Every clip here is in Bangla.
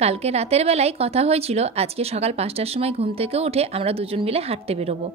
কালকে রাতের বেলায় কথা হয়েছিল আজকে সকাল 5টার সময় ঘুম থেকে উঠে আমরা দুজন মিলে হাঁটতে বেরোবো।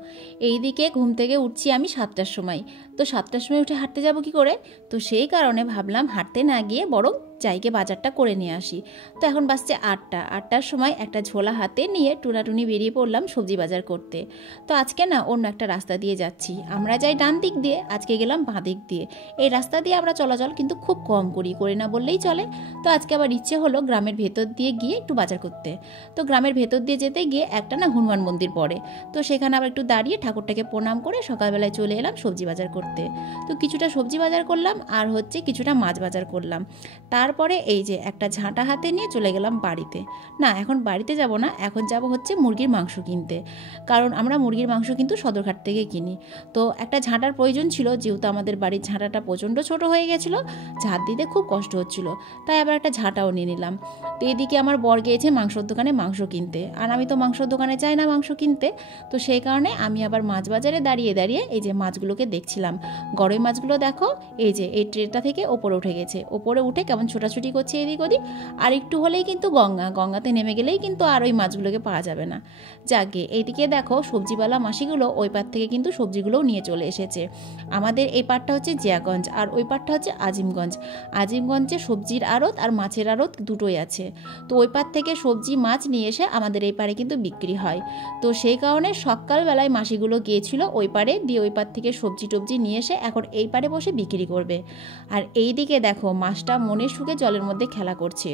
এইদিকে ঘুম থেকে উঠছি আমি 7টার সময়। তো 7টার সময় উঠে হাঁটতে যাব কি করে? তো সেই কারণে ভাবলাম হাঁটতে না গিয়ে বরং যাইকে বাজারটা করে নিয়ে আসি। তো এখন বাজছে 8টার সময় একটা ঝোলা হাতে নিয়ে টুনাটুনি বেরিয়ে পড়লাম সবজি বাজার করতে। তো আজকে না অন্য একটা রাস্তা দিয়ে যাচ্ছি, আমরা যাই ডান দিক দিয়ে, আজকে গেলাম বাঁ দিক দিয়ে। এই রাস্তা দিয়ে আমরা চলাচল কিন্তু খুব কম করি না বললেই চলে। তো আজকে আবার ইচ্ছে হলো গ্রামের ভেতর দিয়ে গিয়ে একটু বাজার করতে। তো গ্রামের ভেতর দিয়ে যেতে গিয়ে একটা না হনুমান মন্দির পড়ে, তো সেখানে আবার একটু দাঁড়িয়ে ঠাকুরটাকে প্রণাম করে সকালবেলায় চলে এলাম সবজি বাজার করতে। তো কিছুটা সবজি বাজার করলাম আর কিছুটা মাছ বাজার করলাম। তারপরে এই যে একটা ঝাঁটা হাতে নিয়ে চলে গেলাম বাড়িতে। না, এখন বাড়িতে যাব না, এখন যাব মুরগির মাংস কিনতে, কারণ আমরা মুরগির মাংস কিন্তু সদরঘাট থেকে কিনি। তো একটা ঝাঁটার প্রয়োজন ছিল, যেহেতু আমাদের বাড়ির ঝাঁটাটা প্রচণ্ড ছোট হয়ে গেছিলো, ঝাঁট দিতে খুব কষ্ট হচ্ছিল, তাই আবার একটা ঝাঁটাও নিয়ে নিলাম। তো এদিকে আমার বর গিয়েছে মাংসর দোকানে মাংস কিনতে, আর আমি তো মাংসর দোকানে যাই না মাংস কিনতে। তো সেই কারণে আমি আবার মাছ বাজারে দাঁড়িয়ে দাঁড়িয়ে এই যে মাছগুলোকে দেখছিলাম। গরই মাছগুলো দেখো, এই যে এই ট্রেটা থেকে ওপরে উঠে গেছে, ওপরে উঠে কেমন ছোটাছুটি করছে এদিক ওদিক। আর একটু হলেই কিন্তু গঙ্গাতে নেমে গেলেই কিন্তু আর ওই মাছগুলোকে পাওয়া যাবে না। যাকে এইদিকে দেখো সবজিওয়ালা মাসিগুলো ওই পার থেকে কিন্তু সবজিগুলোও নিয়ে চলে এসেছে। আমাদের এই পাটটা হচ্ছে জিয়াগঞ্জ আর ওই পাটটা হচ্ছে আজিমগঞ্জ। আজিমগঞ্জে সবজির আড়ত আর মাছের আড়ত দুটোই আছে। তো ওই পার থেকে সবজি মাছ নিয়ে এসে আমাদের এই পারে কিন্তু বিক্রি হয়। তো সেই কারণে সকালবেলায় মাসিগুলো গিয়েছিল ওই পারে, দিয়ে ওই পার থেকে সবজি টবজি নিয়ে এসে এখন এই পারে বসে বিক্রি করবে। আর এই দিকে দেখো মাছটা মনের সুখে জলের মধ্যে খেলা করছে।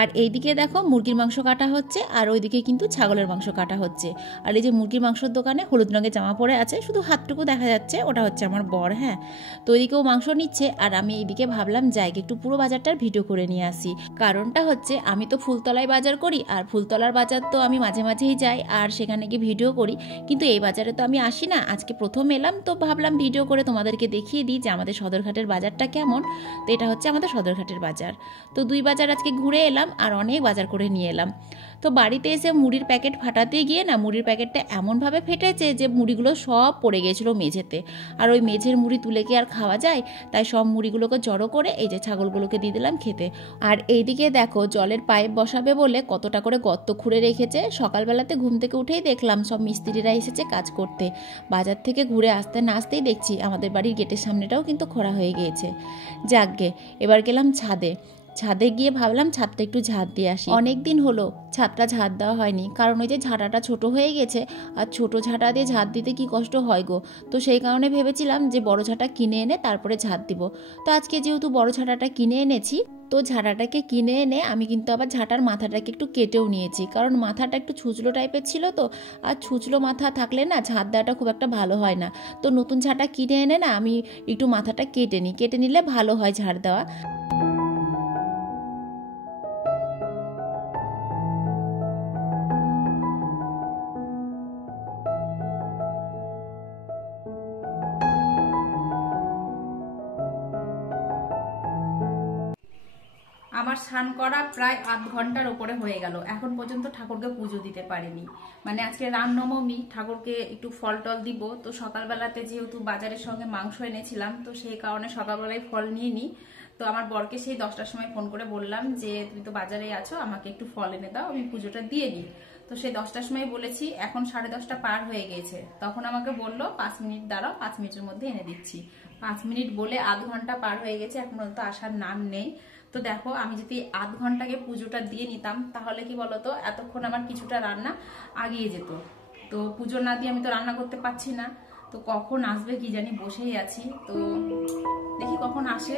আর এইদিকে দেখো মুরগির মাংস কাটা হচ্ছে, আর ওইদিকে কিন্তু ছাগলের মাংস কাটা হচ্ছে। আর এই যে মুরগির মাংসর দোকানে হলুদ রঙের জামা পরে আছে, শুধু হাতটুকু দেখা যাচ্ছে, ওটা হচ্ছে আমার বর। হ্যাঁ, তো ওইদিকেও মাংস নিচ্ছে, আর আমি এইদিকে ভাবলাম যাই একটু পুরো বাজারটার ভিডিও করে নিয়ে আসি। কারণটা হচ্ছে আমি তো ফুলতলায় বাজার করি, আর ফুলতলার বাজার তো আমি মাঝে মাঝেই যাই আর সেখানে গিয়ে ভিডিও করি, কিন্তু এই বাজারে তো আমি আসি না, আজকে প্রথম এলাম, তো ভাবলাম ভিডিও করে তোমাদেরকে দেখিয়ে দিই যে আমাদের সদরঘাটের বাজারটা কেমন। তো এটা হচ্ছে আমাদের সদরঘাটের বাজার। তো দুই বাজার আজকে ঘুরে এলাম আর অনেক বাজার করে নিয়ে এলাম। তো বাড়িতে এসে মুড়ির প্যাকেট ফাটাতে গিয়ে না মুড়ির প্যাকেটটা এমনভাবে ফেটেছে যে মুড়িগুলো সব পড়ে গিয়েছিল মেঝেতে। আর ওই মেঝের মুড়ি তুলে কি আর খাওয়া যায়? তাই সব মুড়িগুলোকে জড়ো করে এই যে ছাগলগুলোকে দিয়ে দিলাম খেতে। আর এইদিকে দেখো জলের পাইপ বসাবে বলে কতটা করে গর্ত খুঁড়ে রেখেছে। সকালবেলাতে ঘুম থেকে উঠেই দেখলাম সব মিস্ত্রিরা এসেছে কাজ করতে। বাজার থেকে ঘুরে আসতে না আসতেই দেখছি আমাদের বাড়ির গেটের সামনেটাও কিন্তু খোঁড়া হয়ে গিয়েছে। যাকগে, এবার গেলাম ছাদে গিয়ে ভাবলাম ছাদটা একটু ঝাঁট দিয়ে আসি। অনেক দিন হলো ছাদটা ঝাঁট দেওয়া হয়নি, কারণ ওই যে ঝাঁটাটা ছোট হয়ে গেছে, আর ছোট ঝাঁটা দিয়ে ঝাঁট দিতে কি কষ্ট হয় গো। তো সেই কারণে ভেবেছিলাম যে বড় ঝাঁটা কিনে এনে তারপরে ঝাঁট দিব। তো আজকে যেহেতু বড় ঝাঁটাটা কিনে এনেছি, তো ঝাঁটাটাকে কিনে এনে আমি কিন্তু আবার ঝাঁটার মাথাটাকে একটু কেটেও নিয়েছি, কারণ মাথাটা একটু ছুঁচলো টাইপের ছিল। তো আর ছুঁচলো মাথা থাকলে না ঝাঁট দেওয়াটা খুব একটা ভালো হয় না। তো নতুন ঝাঁটা কিনে এনে না আমি একটু মাথাটা কেটে নিলে ভালো হয় ঝাড় দেওয়া। আমার স্নান করা প্রায় আধ ঘন্টার ওপরে হয়ে গেল, এখন পর্যন্ত ঠাকুরকে পুজো দিতে পারিনি। আজকে রামনবমী, ঠাকুরকে একটু ফল টল দিব। তো সকালবেলাতে যেহেতু বাজারের সঙ্গে মাংস এনেছিলাম, তো সেই কারণে সকালবেলায় ফল নিয়ে নিই। তো আমার বরকে সেই 10টার সময় ফোন করে বললাম যে তুমি তো বাজারে আছো, আমাকে একটু ফল এনে দাও, আমি পুজোটা দিয়ে নিই। তো সেই 10টার সময় বলেছি, এখন 10:30 পার হয়ে গেছে। তখন আমাকে বললো 5 মিনিট দাঁড়াও, 5 মিনিটের মধ্যে এনে দিচ্ছি। 5 মিনিট বলে আধ ঘন্টা পার হয়ে গেছে, এখন পর্যন্ত আসার নাম নেই। তো দেখো, আমি যদি আধ ঘন্টাকে পুজোটা দিয়ে নিতাম তাহলে কি বলতো এতক্ষণ আমার কিছুটা রান্না আগিয়ে যেত। তো পুজো না দিয়ে আমি তো রান্না করতে পারছি না। তো কখন আসবে কি জানি, বসেই আছি। তো দেখি কখন আসে।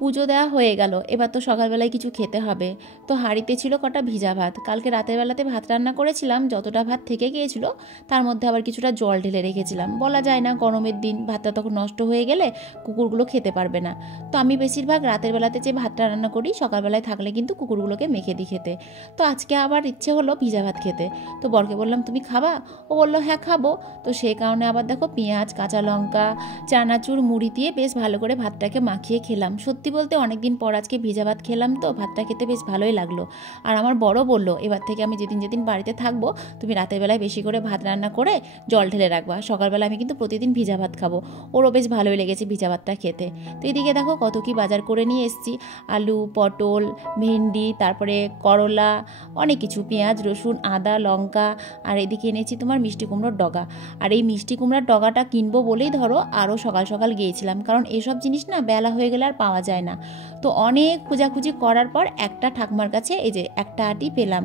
পুজো দেওয়া হয়ে গেল, এবার তো সকালবেলায় কিছু খেতে হবে। তো হাঁড়িতে ছিল কটা ভিজা ভাত, কালকে রাতের বেলাতে ভাত রান্না করেছিলাম, যতটা ভাত থেকে গিয়েছিল তার মধ্যে আবার কিছুটা জল ঢেলে রেখেছিলাম। বলা যায় না, গরমের দিন ভাতটা তখন নষ্ট হয়ে গেলে কুকুরগুলো খেতে পারবে না। তো আমি বেশিরভাগ রাতের বেলাতে যে ভাতটা রান্না করি সকালবেলায় থাকলে কিন্তু কুকুরগুলোকে মেখে দিই খেতে। তো আজকে আবার ইচ্ছে হলো ভিজা ভাত খেতে। তো বরকে বললাম তুমি খাবা? ও বললো হ্যাঁ খাবো। তো সেই কারণে আবার দেখো পেঁয়াজ, কাঁচা লঙ্কা, চানাচুর, মুড়ি দিয়ে বেশ ভালো করে ভাতটাকে মাখিয়ে খেলাম। সত্যি বলতে অনেকদিন পর আজকে ভিজা ভাত খেলাম, তো ভাতটা খেতে বেশ ভালোই লাগলো। আর আমার বড় বললো এবার থেকে আমি যেদিন যেদিন বাড়িতে থাকবো তুমি রাতের বেলায় বেশি করে ভাত রান্না করে জল ঢেলে রাখবা, সকালবেলা আমি কিন্তু প্রতিদিন ভিজা ভাত খাবো। ওরও বেশ ভালোই লেগেছে ভিজা ভাতটা খেতে। তো এদিকে দেখো কত কি বাজার করে নিয়ে এসেছি, আলু, পটল, ভেন্ডি, তারপরে করলা, অনেক কিছু, পেঁয়াজ, রসুন, আদা, লঙ্কা। আর এদিকে এনেছি তোমার মিষ্টি কুমড়োর ডগা। আর এই মিষ্টি কুমড়ার ডগাটা কিনবো বলেই ধরো আরও সকাল সকাল গিয়েছিলাম, কারণ এসব জিনিস না বেলা হয়ে গেলে আর পাওয়া যায় না। তো অনেক খোঁজাখুঁজি করার পর একটা ঠাকুমার কাছে এই যে একটা আটি পেলাম।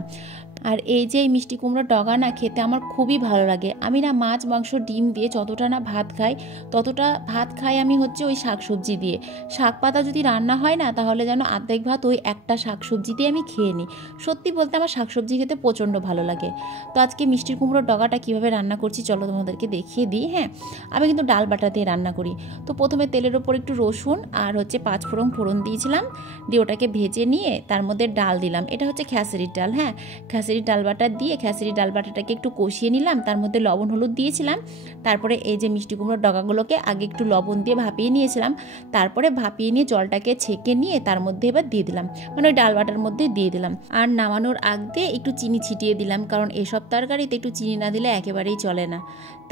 আর এই যে এই মিষ্টি কুমড়োর ডগা না খেতে আমার খুবই ভালো লাগে। আমি না মাছ, মাংস, ডিম দিয়ে যতটা না ভাত খাই, ততটা ভাত খাই আমি হচ্ছে ওই শাকসবজি দিয়ে। শাক পাতা যদি রান্না হয় না, তাহলে যেন অর্ধেক ভাত ওই একটা শাকসবজি দিয়ে আমি খেয়ে নিই। সত্যি বলতে আমার শাকসবজি খেতে প্রচণ্ড ভালো লাগে। তো আজকে মিষ্টি কুমড়োর ডগাটা কীভাবে রান্না করছি চলো তোমাদেরকে দেখিয়ে দিই। হ্যাঁ, আমি কিন্তু ডাল বাটা দিয়ে রান্না করি। তো প্রথমে তেলের ওপর একটু রসুন আর হচ্ছে 5 ফোড়ন দিয়েছিলাম, দিয়ে ওটাকে ভেজে নিয়ে তার মধ্যে ডাল দিলাম। এটা হচ্ছে খেসারির ডাল। হ্যাঁ, খেসারি ডাল বাটা দিয়ে খেসারি ডাল বাটাটাকে একটু কষিয়ে নিলাম, তার মধ্যে লবণ হলুদ দিয়েছিলাম। তারপরে এই যে মিষ্টি কুমড়োর ডগাগুলোকে আগে একটু লবণ দিয়ে ভাপিয়ে নিয়েছিলাম, তারপরে ভাপিয়ে নিয়ে জলটাকে ছেঁকে নিয়ে তার মধ্যে এবার দিয়ে দিলাম, মানে ওই ডাল বাটার মধ্যে দিয়ে দিলাম। আর নামানোর আগ দিয়ে একটু চিনি ছিটিয়ে দিলাম, কারণ এসব তরকারিতে একটু চিনি না দিলে একেবারেই চলে না।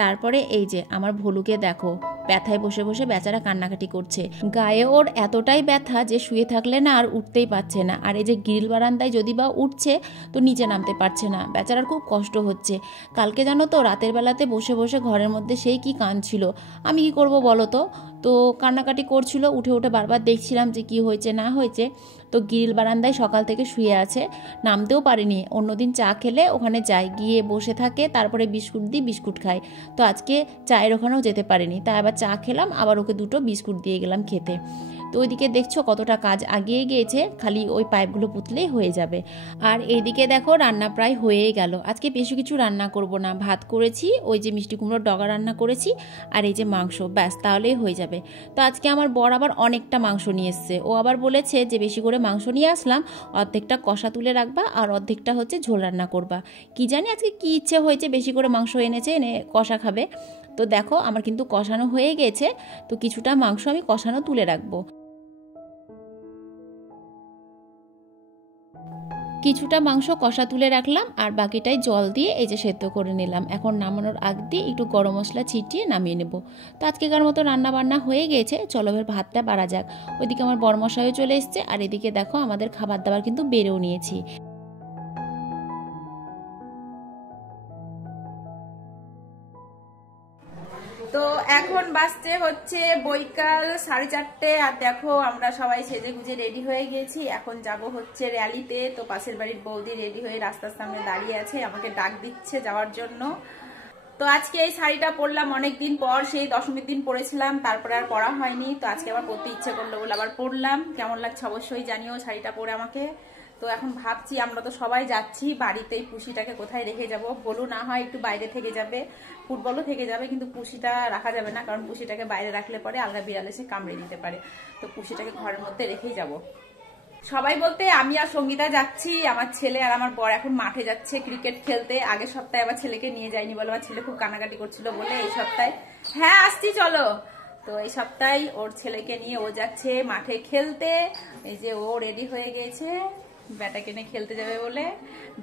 তারপরে এই যে আমার ভলুকে দেখো ব্যথায় বসে বসে বেচারা কান্নাকাটি করছে। গায়ে ওর এতটাই ব্যথা যে শুয়ে থাকলে না আর উঠতেই পারছে না। আর এই যে গ্রিল বারান্দায় যদি বা উঠছে তো নিচে নামতে পারছে না, বেচারার খুব কষ্ট হচ্ছে। কালকে জানো তো রাতের বেলাতে বসে বসে ঘরের মধ্যে সেই কি কাঁদছিল, আমি কি করব বলো তো। তো কান্নাকাটি করছিল, উঠে উঠে বারবার দেখছিলাম যে কি হয়েছে না হয়েছে। তো গ্রিল বারান্দায় সকাল থেকে শুয়ে আছে, নামতেও পারেনি। অন্যদিন চা খেলে ওখানে যায়, গিয়ে বসে থাকে, তারপরে বিস্কুট দিই, বিস্কুট খায়। তো আজকে চায়ের ওখানেও যেতে পারেনি, তাই আবার চা খেলাম, আবার ওকে 2টো বিস্কুট দিয়ে গেলাম খেতে। তো ওইদিকে দেখছো কতটা কাজ আগিয়ে গিয়েছে, খালি ওই পাইপগুলো পুতলেই হয়ে যাবে। আর এইদিকে দেখো রান্না প্রায় হয়েই গেল। আজকে বেশি কিছু রান্না করব না, ভাত করেছি, ওই যে মিষ্টি কুমড়োর ডগা রান্না করেছি, আর এই যে মাংস, ব্যাস তাহলেই হয়ে যাবে। তো আজকে আমার বর আবার অনেকটা মাংস নিয়ে এসছে। ও আবার বলেছে যে বেশি করে মাংস নিয়ে আসলাম, অর্ধেকটা কষা তুলে রাখবা আর অর্ধেকটা হচ্ছে ঝোল রান্না করবা। কি জানি আজকে কি ইচ্ছে হয়েছে, বেশি করে মাংস এনেছে, এনে কষা খাবে। তো দেখো আমার কিন্তু কষানো হয়ে গেছে, তো কিছুটা মাংস আমি কষানো তুলে রাখবো। কিছুটা মাংস কষা তুলে রাখলাম আর বাকিটাই জল দিয়ে এই যে সেদ্ধ করে নিলাম। এখন নামানোর আগ দিয়ে একটু গরম মশলা ছিটিয়ে নামিয়ে নেব। তো আজকেকার মতো রান্না বান্না হয়ে গেছে, চলো এবার ভাতটা বাড়া যাক। ওইদিকে আমার বরমশাইও চলে এসছে, আর এদিকে দেখো আমাদের খাবার দাবার কিন্তু বেড়েও নিয়েছি। তো এখন বাজতে হচ্ছে বৈকাল 4:30, আর দেখো আমরা সবাই সেজে গুজে রেডি হয়ে গেছি। এখন যাব হচ্ছে র্যালিতে। তো পাশের বাড়ির বৌদি রেডি হয়ে রাস্তার সামনে দাঁড়িয়ে আছে, আমাকে ডাক দিচ্ছে যাওয়ার জন্য। তো আজকে এই শাড়িটা পরলাম অনেকদিন পর, সেই দশমীর দিন পরেছিলাম, তারপরে আর পরা হয়নি। তো আজকে আবার পরতে ইচ্ছে করলো বলে আবার পরলাম। কেমন লাগছে অবশ্যই জানিও শাড়িটা পরে আমাকে। তো এখন ভাবছি আমরা তো সবাই যাচ্ছি বাড়িতেই, পুষিটাকে কোথায় রেখে যাব। বলু না হয় একটু বাইরে থেকে যাবে, ফুটবলও থেকে যাবে, কিন্তু পুষিটা রাখা যাবে না, কারণ পুষিটাকে বাইরে রাখলে পরে আলগা বিড়াল এসে কামড়ে দিতে পারে। তো পুষিটাকে ঘরের মধ্যে রেখেই যাব। সবাই বলতে আমি আর সঙ্গীতা যাচ্ছি, আমার ছেলে আর আমার বর এখন মাঠে যাচ্ছে ক্রিকেট খেলতে। আগের সপ্তাহে আবার ছেলেকে নিয়ে যায়নি বলে, আমার ছেলে খুব কান্নাকাটি করছিল বলে এই সপ্তাহে হ্যাঁ আসছি চলো। তো এই সপ্তাহে ওর ছেলেকে নিয়ে ও যাচ্ছে মাঠে খেলতে। এই যে ও রেডি হয়ে গেছে ব্যাটাকে নিয়ে খেলতে যাবে বলে,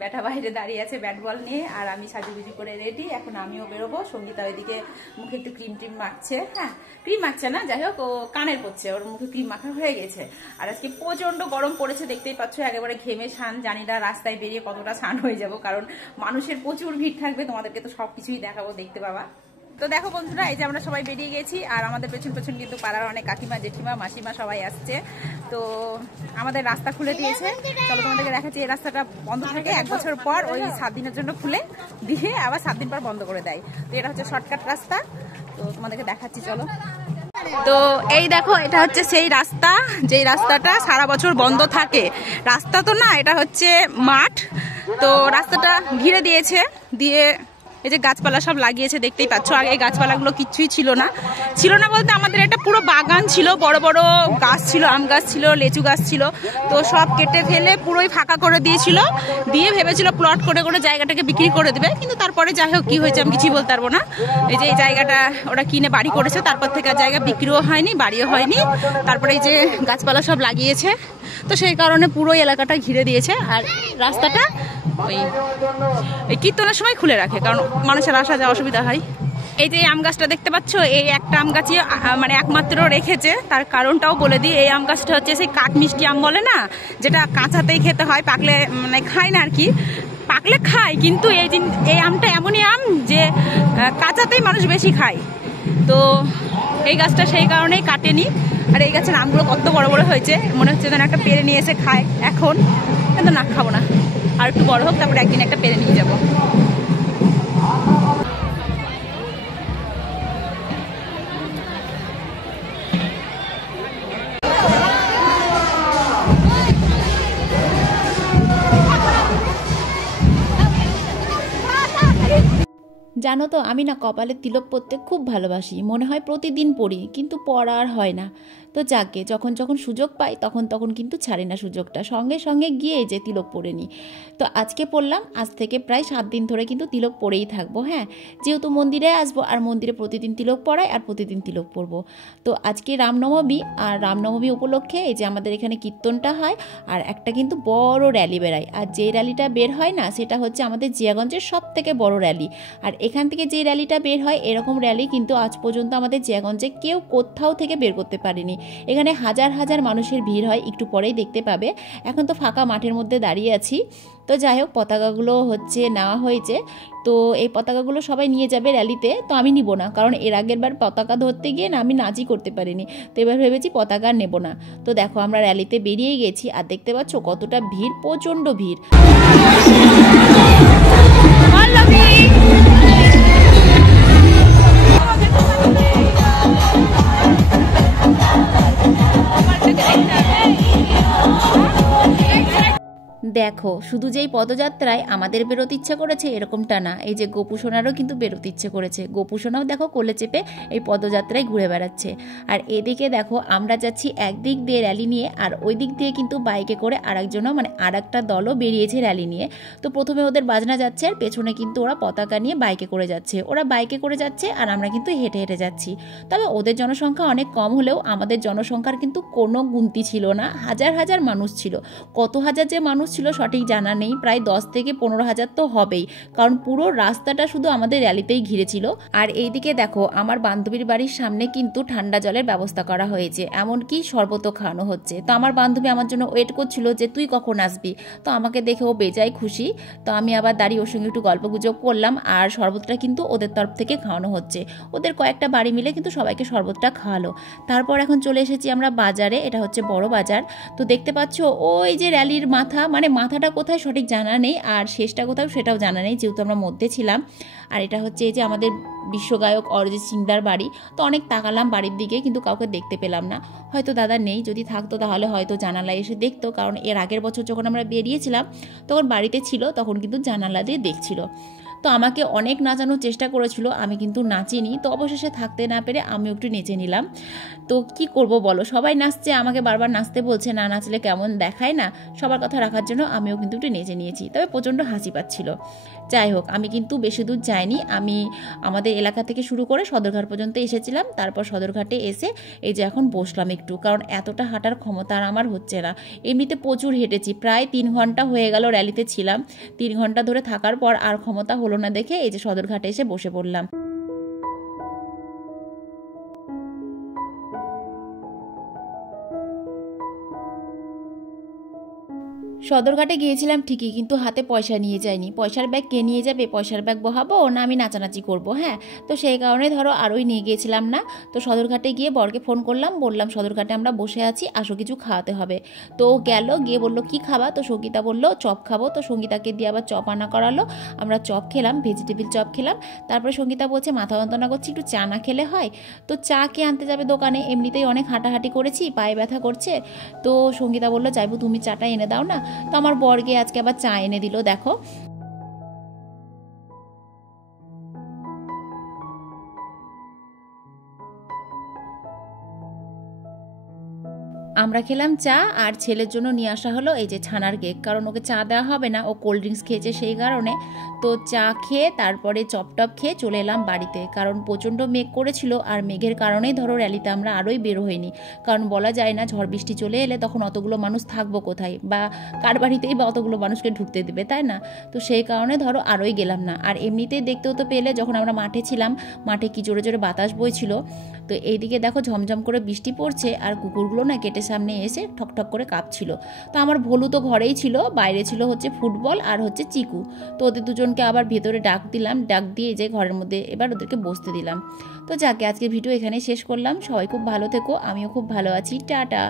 ব্যাটা বাইরে দাঁড়িয়ে আছে ব্যাট বল নিয়ে, আর আমি সাজুগুজু করে রেডি। এখন আমিও বেরোবো। সঙ্গীতা ওইদিকে মুখে একটু ক্রিম টিম মাখছে, হ্যাঁ ক্রিম মাখছে না, যাই হোক ও কানের পড়ছে, ওর মুখে ক্রিম মাখা হয়ে গেছে। আর আজকে প্রচন্ড গরম পড়েছে, দেখতেই পাচ্ছ একেবারে ঘেমে ছান। জানি না রাস্তায় বেরিয়ে কতটা ছান হয়ে যাব, কারণ মানুষের প্রচুর ভিড় থাকবে। তোমাদেরকে তো সবকিছুই দেখাবো, দেখতে পাবা। তো দেখো বন্ধুরা, এই যে আমরা সবাই বেরিয়ে গেছি, আর আমাদের পেছন পেছন কিন্তু পাড়ার অনেক কাকিমা, জেঠিমা, মাসিমা সবাই আসছে। তো আমাদের রাস্তা খুলে দিয়েছে, চলো তোমাদেরকে দেখাচ্ছি। এই রাস্তাটা বন্ধ থাকে 1 বছর পর, ওই 7 দিনের জন্য খুলে দিয়ে আবার 7 দিন পর বন্ধ করে দেয়। তো এটা হচ্ছে শর্টকাট রাস্তা, তো তোমাদেরকে দেখাচ্ছি চলো। তো এই দেখো এটা হচ্ছে সেই রাস্তা, যেই রাস্তাটা সারা বছর বন্ধ থাকে। রাস্তা তো না, এটা হচ্ছে মাঠ। তো রাস্তাটা ঘিরে দিয়েছে, দিয়ে এই যে গাছপালা সব লাগিয়েছে দেখতেই পাচ্ছ। আগে এই গাছপালাগুলো কিচ্ছুই ছিল না বলতে আমাদের একটা পুরো বাগান ছিল, বড় বড় গাছ ছিল, আম গাছ ছিল, লেচু গাছ ছিল, তো সব কেটে ফেলে পুরোই ফাঁকা করে দিয়েছিল, দিয়ে ভেবেছিল প্লট করে করে জায়গাটাকে বিক্রি করে দেবে, কিন্তু তারপরে যাই হোক কি হয়েছে আমি কিছুই বলতে পারবো না। এই যে এই জায়গাটা ওরা কিনে বাড়ি করেছে, তারপর থেকে জায়গা বিক্রিও হয়নি, বাড়িও হয়নি, তারপরে এই যে গাছপালা সব লাগিয়েছে, তো সেই কারণে পুরো এলাকাটা ঘিরে দিয়েছে। আর রাস্তাটা ওই কীর্তনের সময় খুলে রাখে, কারণ মানুষের আসা যাওয়া অসুবিধা হয়। এই যে আম গাছটা দেখতে পাচ্ছ, এই একটা আম গাছই মানে একমাত্র রেখেছে, তার কারণটাও বলে দিই। এই আম গাছটা হচ্ছে সেই কাঠ মিষ্টি আম বলে না, যেটা কাঁচাতেই খেতে হয়, পাকলে মানে খায় না আর কি, পাকলে খায়, কিন্তু এই আমটা এমনই আম যে কাঁচাতেই মানুষ বেশি খায়, তো এই গাছটা সেই কারণেই কাটেনি। আর এই গাছের আমগুলো কত বড় বড় হয়েছে, মনে হচ্ছে যেন একটা পেরে নিয়ে এসে খায় এখন, কিন্তু না, খাবো না, আর একটু বড় হোক, তারপরে একদিন একটা পেরে নিয়ে যাবো। জানো তো, আমি না কপালে তিলক পরতে খুব ভালোবাসি, মনে হয় প্রতিদিন পরি, কিন্তু পরা আর হয় না। তো যাকে যখন যখন সুযোগ পাই তখন কিন্তু ছাড়ি না সুযোগটা, সঙ্গে সঙ্গে গিয়ে যে তিলক পরে নিই। তো আজকে পরলাম, আজ থেকে প্রায় 7 দিন ধরে কিন্তু তিলক পরেই থাকবো। হ্যাঁ, যেহেতু মন্দিরে আসবো, আর মন্দিরে প্রতিদিন তিলক পরায় আর প্রতিদিন তিলক পরবো। তো আজকে রামনবমী, আর রামনবমী উপলক্ষে এই যে আমাদের এখানে কীর্তনটা হয়, আর একটা কিন্তু বড় র্যালি বেরায়, আর যে র্যালিটা বের হয় না সেটা হচ্ছে আমাদের জিয়াগঞ্জের সব থেকে বড় র্যালি। আর এখান থেকে যে র্যালিটা বের হয়, এরকম র্যালি কিন্তু আজ পর্যন্ত আমাদের জিয়াগঞ্জে কেউ কোথাও থেকে বের করতে পারেনি। এখানে হাজার হাজার মানুষের ভিড় হয়, একটু পরেই দেখতে পাবে। এখন তো ফাঁকা মাঠের মধ্যে দাঁড়িয়ে আছি। তো যাই হোক, পতাকাগুলো হচ্ছে নেওয়া হয়েছে, তো এই পতাকাগুলো সবাই নিয়ে যাবে র্যালিতে। তো আমি নিব না, কারণ এর আগের বার পতাকা ধরতে গিয়ে না আমি নাচই করতে পারিনি, তো এবার ভেবেছি পতাকা নেব না। তো দেখো আমরা র্যালিতে বেরিয়ে গেছি, আর দেখতে পাচ্ছ কতটা ভিড়, প্রচণ্ড ভিড়। দেখো, শুধু যেই পদযাত্রায় আমাদের বেরোতে ইচ্ছে করেছে এরকমটা না, এই যে গোপুসোনারও কিন্তু বেরোতে ইচ্ছে করেছে। গোপুসোনাও দেখো কোলে চেপে এই পদযাত্রায় ঘুরে বেড়াচ্ছে। আর এদিকে দেখো আমরা যাচ্ছি একদিক দিয়ে র্যালি নিয়ে, আর ওই দিক দিয়ে কিন্তু বাইকে করে আরেকজনও মানে আর একটা দলও বেরিয়েছে র্যালি নিয়ে। তো প্রথমে ওদের বাজনা যাচ্ছে, আর পেছনে কিন্তু ওরা পতাকা নিয়ে বাইকে করে যাচ্ছে। ওরা বাইকে করে যাচ্ছে আর আমরা কিন্তু হেঁটে হেঁটে যাচ্ছি। তবে ওদের জনসংখ্যা অনেক কম হলেও আমাদের জনসংখ্যার কিন্তু কোনো গুনতি ছিল না, হাজার হাজার মানুষ ছিল। কত হাজার যে মানুষ ছিল সঠিক জানা নেই, প্রায় 10 থেকে 15 হাজার তো হবেই, কারণ পুরো রাস্তাটা শুধু আমাদের র্যালিতেই ঘিরেছিল। আর এইদিকে দেখো আমার বান্ধবীর বাড়ির সামনে কিন্তু ঠান্ডা জলের ব্যবস্থা করা হয়েছে, এমনকি শরবতও খাওয়ানো হচ্ছে। তো আমার বান্ধবী আমার জন্য ওয়েট করছিল যে তুই কখন আসবি, তো আমাকে দেখে ও বেজায় খুশি। তো আমি আবার দাঁড়িয়ে ওর সঙ্গে একটু গল্প গুজব করলাম, আর শরবতটা কিন্তু ওদের তরফ থেকে খাওয়ানো হচ্ছে। ওদের কয়েকটা বাড়ি মিলে কিন্তু সবাইকে শরবতটা খাওয়ালো। তারপর এখন চলে এসেছি আমরা বাজারে, এটা হচ্ছে বড় বাজার। তো দেখতে পাচ্ছ ওই যে র্যালির মাথা, মানে মাথাটা কোথায় সঠিক জানা নেই, আর শেষটা কোথাও সেটাও জানা নেই, যেহেতু আমরা মধ্যে ছিলাম। আর এটা হচ্ছে এই যে আমাদের বিশ্বগায়ক অরিজিৎ সিংদার বাড়ি। তো অনেক তাকালাম বাড়ির দিকে, কিন্তু কাউকে দেখতে পেলাম না। হয়তো দাদা নেই, যদি থাকতো তাহলে হয়তো জানালায় এসে দেখতো, কারণ এর আগের বছর যখন আমরা বেরিয়েছিলাম তখন বাড়িতে ছিল, তখন কিন্তু জানালা দিয়ে দেখছিল। তো আমাকে অনেক নাচানোর চেষ্টা করেছিল, আমি কিন্তু নাচিনি। তো অবশেষে থাকতে না পেরে আমি একটু নেচে নিলাম। তো কি করব বলো, সবাই নাচছে, আমাকে বারবার নাচতে বলছে, না নাচলে কেমন দেখায় না, সবার কথা রাখার জন্য আমিও কিন্তু একটু নেচে নিয়েছি। তবে প্রচণ্ড হাসি পাচ্ছিল। যাই হোক, আমি কিন্তু বেশি দূর যাইনি, আমি আমাদের এলাকা থেকে শুরু করে সদরঘাট পর্যন্ত এসেছিলাম। তারপর সদরঘাটে এসে এই যে এখন বসলাম একটু, কারণ এতটা হাঁটার ক্ষমতা আর আমার হচ্ছে না। এমনিতে প্রচুর হেঁটেছি, প্রায় 3 ঘন্টা হয়ে গেল র্যালিতে ছিলাম। 3 ঘন্টা ধরে থাকার পর আর ক্ষমতা হলো না দেখে এই যে সদরঘাটে এসে বসে পড়লাম। সদরঘাটে গিয়েছিলাম ঠিকই, কিন্তু হাতে পয়সা নিয়ে যাইনি। পয়সার ব্যাগ কে নিয়ে যাবে, পয়সার ব্যাগ বহাবো না আমি নাচানাচি করব? হ্যাঁ, তো সেই কারণে ধরো আরোই নিয়ে গিয়েছিলাম না। তো সদরঘাটে গিয়ে বরকে ফোন করলাম, বললাম সদরঘাটে আমরা বসে আছি, আসো কিছু খাওয়াতে হবে। তো গেল, গিয়ে বললো কি খাবা? তো সঙ্গীতা বললো চপ খাবো। তো সঙ্গীতাকে দিয়ে আবার চপ আনা করালো, আমরা চপ খেলাম, ভেজিটেবিল চপ খেলাম। তারপরে সঙ্গীতা বলছে মাথা যন্ত্রণা করছি, একটু চা না খেলে হয়? তো চা কে আনতে যাবে দোকানে, এমনিতেই অনেক হাঁটাহাঁটি করেছি, পায়ে ব্যথা করছে। তো সঙ্গীতা বললো যাইবো তুমি চাটা এনে দাও না। তো আমার বর গিয়ে আজকে আবার চা এনে দিল। দেখো আমরা খেলাম চা, আর ছেলের জন্য নিয়ে আসা হলো এই যে ছানার কেক, কারণ ওকে চা দেওয়া হবে না, ও কোল্ড ড্রিঙ্কস খেয়েছে সেই কারণে। তো চা খেয়ে তারপরে চপটপ খেয়ে চলে এলাম বাড়িতে, কারণ প্রচণ্ড মেঘ করেছিল, আর মেঘের কারণেই ধরো র্যালিতে আমরা আরোই বের হইনি, কারণ বলা যায় না ঝড় বৃষ্টি চলে এলে তখন অতগুলো মানুষ থাকবো কোথায়, বা কার বাড়িতেই বা অতগুলো মানুষকে ঢুকতে দেবে, তাই না? তো সেই কারণে ধরো আরোই গেলাম না। আর এমনিতেই দেখতেও তো পেলে যখন আমরা মাঠে ছিলাম, মাঠে কি জোরে জোরে বাতাস বইছিল। তো এইদিকে দেখো ঝমঝম করে বৃষ্টি পড়ছে, আর কুকুরগুলো না গেটের সামনে এসে ঠকঠক করে কাঁপছিল। তো আমার ভোলু তো ঘরেই ছিল, বাইরে ছিল হচ্ছে ফুটবল আর হচ্ছে চিকু। তো ওদের দুজনকে আবার ভেতরে ডাক দিলাম, ডাক দিয়ে যে ঘরের মধ্যে এবার ওদেরকে বসতে দিলাম। তো যাকে আজকে ভিডিও এখানে শেষ করলাম। সবাই খুব ভালো থেকো, আমিও খুব ভালো আছি, টাটা।